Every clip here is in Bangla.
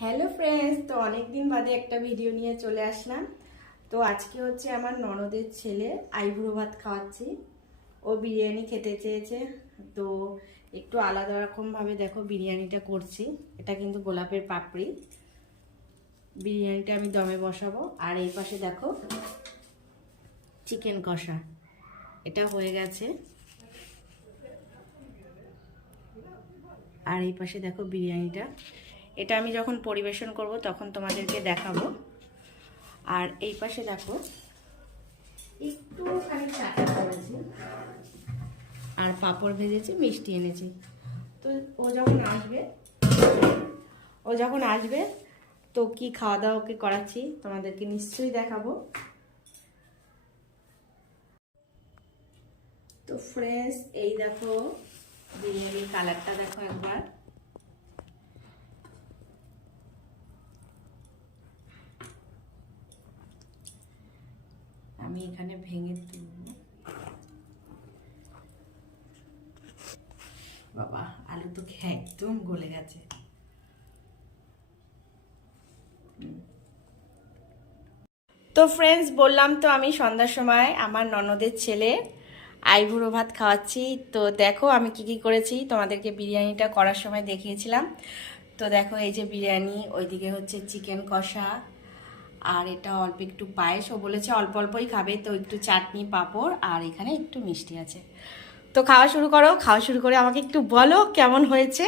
হ্যালো ফ্রেন্ডস, তো অনেক দিন বাদে একটা ভিডিও নিয়ে চলে আসলাম। তো আজকে হচ্ছে আমার ননদের ছেলে আইবুড়ো ভাত খাওয়াচ্ছি। ও বিরিয়ানি খেতে চেয়েছে, তো একটু আলাদা রকমভাবে দেখো বিরিয়ানিটা করছি। এটা কিন্তু গোলাপের পাপড়ি। বিরিয়ানিটা আমি দমে বসাবো। আর এই পাশে দেখো চিকেন কষা, এটা হয়ে গেছে। আর এই পাশে দেখো বিরিয়ানিটা, এটা আমি যখন পরিবেশন করব তখন তোমাদেরকে দেখাবো। আর এই পাশে দেখো একটুখানি চাটা করেছি আর পাঁপড় ভেজেছি, মিষ্টি এনেছি। তো ও যখন আসবে তো কি খাওয়া দাওয়া ওকে করাচ্ছি তোমাদেরকে নিশ্চয়ই দেখাবো। তো ফ্রেন্ডস, এই দেখো বিরিয়ানির কালারটা দেখো একবার। আমি এখানে ভেঙে তুলব। বাবা, আলু তো একদম গলে গেছে। তো ফ্রেন্ডস, বললাম তো আমি সন্ধ্যার সময় আমার ননদের ছেলে আইবুড়ো ভাত খাওয়াচ্ছি। তো দেখো আমি কি করেছি, তোমাদেরকে বিরিয়ানিটা করার সময় দেখিয়েছিলাম। তো দেখো এই যে বিরিয়ানি, ওইদিকে হচ্ছে চিকেন কষা, আর এটা অল্প একটু পায়েস। ও বলেছে অল্প অল্পই খাবে, তো একটু চাটনি পাঁপড় আর এখানে একটু মিষ্টি আছে। তো খাওয়া শুরু করো, খাওয়া শুরু করে আমাকে একটু বলো কেমন হয়েছে।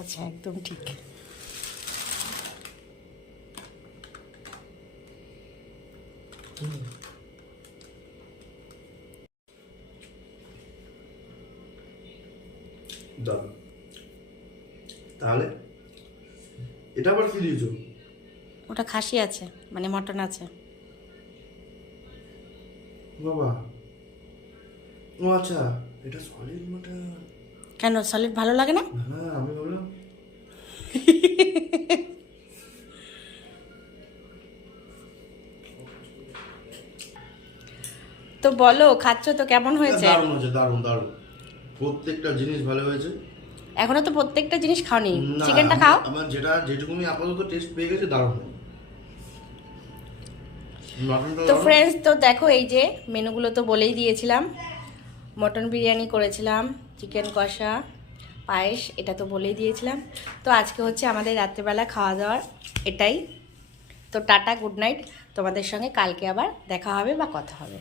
আচ্ছা, একদম ঠিক। তাহলে এটা আবার কি দিয়েছো? ওটা খাসি আছে, মানে মটন আছে। বাবা, ও আচ্ছা, এটা সলিড মাটন। কেন, সলিড ভালো লাগে না? না, আমি ভাবলাম তো বলো, খাচ্ছ তো কেমন হয়েছে? দারুণ হয়েছে, দারুণ দারুণ। প্রত্যেকটা জিনিস ভালো হয়েছে। এখনো তো প্রত্যেকটা জিনিস খাওনি, না, চিকেনটা খাও। আমার যেটুকু আমি আপাতত টেস্ট পেয়ে গেছি, দারুণ। তো ফ্রেন্ডস, তো দেখো এই যে মেনুগুলো তো বলেই দিয়েছিলাম। মটন বিরিয়ানি করেছিলাম, চিকেন কষা, পায়েস, এটা তো বলেই দিয়েছিলাম। তো আজকে হচ্ছে আমাদের রাত্রেবেলা খাওয়া দাওয়ার এটাই। তো টাটা, গুড নাইট। তোমাদের সঙ্গে কালকে আবার দেখা হবে বা কথা হবে।